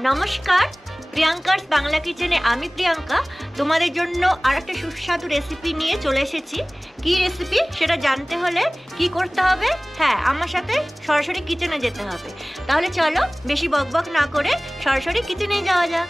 নমস্কার, প্রিয়াঙ্কার বাংলা কিচেনে আমি প্রিয়াঙ্কা তোমাদের জন্য আরেকটা সুস্বাদু রেসিপি নিয়ে চলে এসেছি। কি রেসিপি সেটা জানতে হলে কি করতে হবে? হ্যাঁ, আমার সাথে সরাসরি কিচেনে যেতে হবে। তাহলে চলো বেশি বকবক না করে সরাসরি কিচেনে যাওয়া যাক।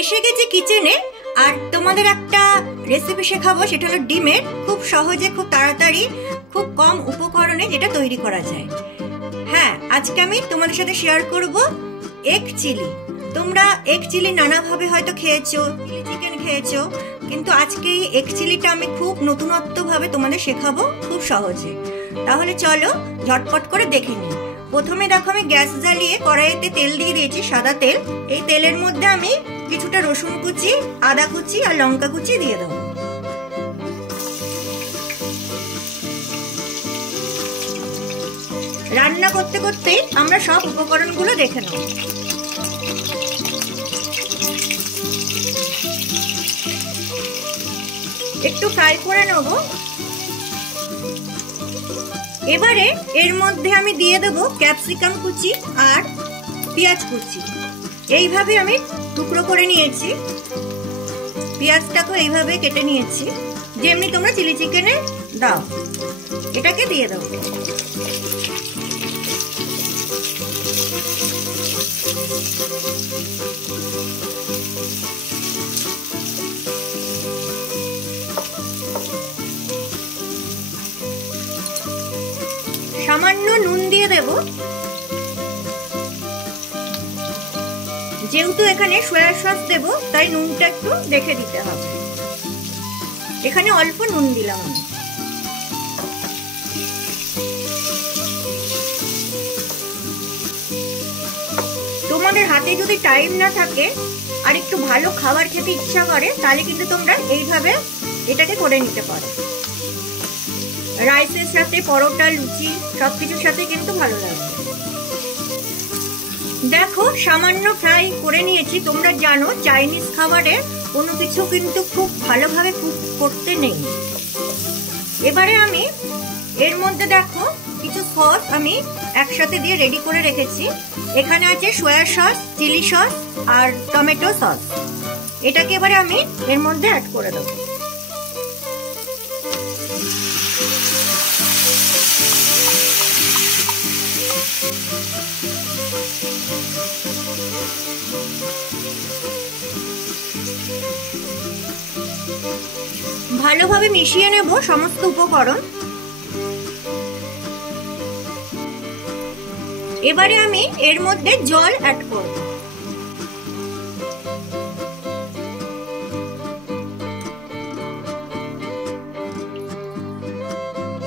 এসে গেছি কিচেনে, আর তোমাদের একটা রেসিপি শেখাবো। সেটা হলো ডিমের খুব সহজে, খুব তাড়াতাড়ি, খুব কম উপকরণে যেটা তৈরি করা যায়। হ্যাঁ, আজকে আমি তোমাদের সাথে শেয়ার করব এগ চিলি। তোমরা এগ চিলি নানাভাবে হয়তো খেয়েছো, চিলি চিকেন খেয়েছো, কিন্তু আজকে এই এগ চিলিটা আমি খুব নতুনত্বভাবে তোমাদের শেখাবো খুব সহজে। তাহলে চলো ঝটপট করে দেখে নিই। প্রথমে দেখো, আমি গ্যাস জ্বালিয়ে কড়াইতে তেল দিয়ে দিয়েছি, সাদা তেল। এই তেলের মধ্যে আমি কিছুটা রসুন কুচি, আদা কুচি আর লঙ্কা কুচি দিয়ে দেবো। রান্না করতে করতে আমরা সব উপকরণগুলো দেখে নেব। একটু ফ্রাই করে নেব। এবারে এর মধ্যে আমি দিয়ে দেব ক্যাপসিকাম কুচি আর পেঁয়াজ কুচি। এইভাবে আমি টুকরো করে নিয়েছি। পেঁয়াজটাকে এইভাবে কেটে নিয়েছি, যেমনি তোমরা চিলি চিকেনে দাও। এটাকে দিয়ে দাও। সামান্য নুন দিয়ে দেব, যেহেতু এখানে সয়া সস দেব তাই নুনটা একটু দেখে দিতে হবে। এখানে অল্প নুন দিলাম আমি। তোমাদের হাতে যদি টাইম না থাকে আর একটু ভালো খাবার খেতে ইচ্ছা করে, তাহলে কিন্তু তোমরা এইভাবে এটাকে করে নিতে পারো। রাইসের সাথে, পরোটা, লুচি সবকিছুর সাথে কিন্তু ভালো লাগবে। দেখো, সামান্য ফ্রাই করে নিয়েছি। তোমরা জানো চাইনিজ খাবারে কোনো কিছু কিন্তু খুব ভালোভাবে কুক করতে নেই। এবারে আমি এর মধ্যে দেখো কিছু সস আমি একসাথে দিয়ে রেডি করে রেখেছি। এখানে আছে সয়া সস, চিলি সস আর টমেটো সস। এটাকে এবারে আমি এর মধ্যে অ্যাড করে দেবো। ভালোভাবে মিশিয়ে নেব সমস্ত উপকরণ। এবারে আমি এর মধ্যে জল অ্যাড করব।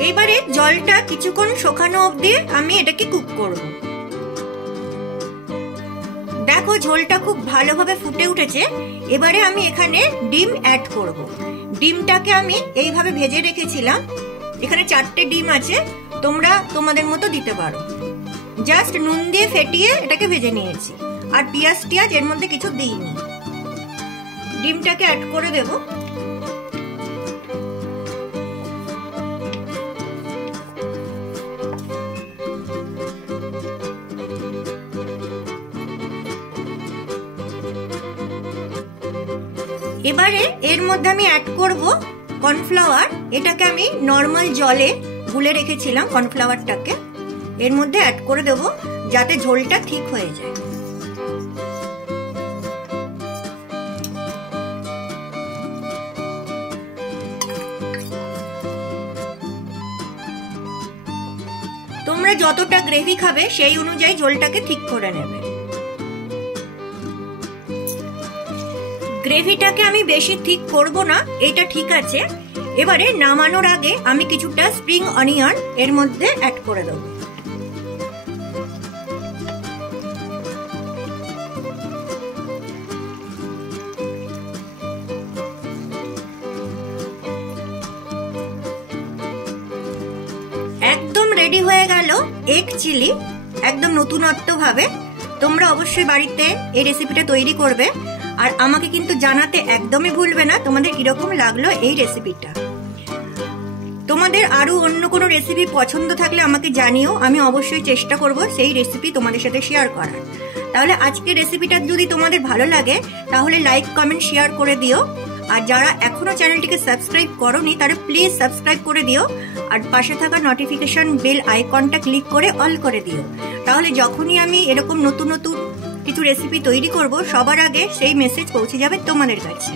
এবারে জলটা কিছুক্ষণ শুকানো অবধি আমি এটাকে কুক করব। দেখো, ঝোলটা খুব ভালোভাবে ফুটে উঠেছে। এবারে আমি এখানে ডিম অ্যাড করব। ডিমটাকে আমি এইভাবে ভেজে রেখেছিলাম। এখানে 4টে ডিম আছে, তোমরা তোমাদের মতো দিতে পারো। জাস্ট নুন দিয়ে ফেটিয়ে এটাকে ভেজে নিয়েছি, আর পেঁয়াজ টিয়াজ এর মধ্যে কিছু দিইনি। ডিমটাকে অ্যাড করে দেব। এবারে এর মধ্যে আমি অ্যাড করব কর্নফ্লাওয়ার। এটাকে আমি নর্মাল জলে গুলে রেখেছিলাম। কর্নফ্লাওয়ারটাকে এর মধ্যে অ্যাড করে দেব, যাতে ঝোলটা ঠিক হয়ে যায়। তোমরা যতটা গ্রেভি খাবে সেই অনুযায়ী ঝোলটাকে ঠিক করে নেবে। গ্রেভিটাকে আমি বেশি ঠিক করব না, এটা ঠিক আছে। এবারে নামানোর আগে আমি কিছুটা স্প্রিং অনিয়ন এর মধ্যে অ্যাড করে দেব। রেডি হয়ে গেল এগ চিলি, একদম নতুনত্বভাবে। তোমরা অবশ্যই বাড়িতে এই রেসিপিটা তৈরি করবে, আর আমাকে কিন্তু জানাতে একদমই ভুলবে না তোমাদের কিরকম লাগলো এই রেসিপিটা। তোমাদের আরো অন্য কোনো রেসিপি পছন্দ থাকলে আমাকে জানিও, আমি অবশ্যই চেষ্টা করব সেই রেসিপি তোমাদের সাথে শেয়ার করার। তাহলে আজকের রেসিপিটা যদি তোমাদের ভালো লাগে তাহলে লাইক কমেন্ট শেয়ার করে দিও, আর যারা এখনো চ্যানেলটিকে সাবস্ক্রাইব করোনি তারা প্লিজ সাবস্ক্রাইব করে দিও, আর পাশে থাকা নোটিফিকেশন বেল আইকনটা ক্লিক করে অল করে দিও। তাহলে যখনই আমি এরকম নতুন নতুন কিছু রেসিপি তৈরি করব সবার আগে সেই মেসেজ পৌঁছে যাবে তোমাদের কাছে।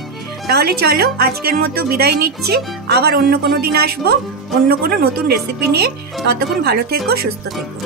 তাহলে চলো আজকের মতো বিদায় নিচ্ছি, আবার অন্য কোনো দিন আসবো অন্য কোনো নতুন রেসিপি নিয়ে। ততক্ষণ ভালো থেকো, সুস্থ থেকো।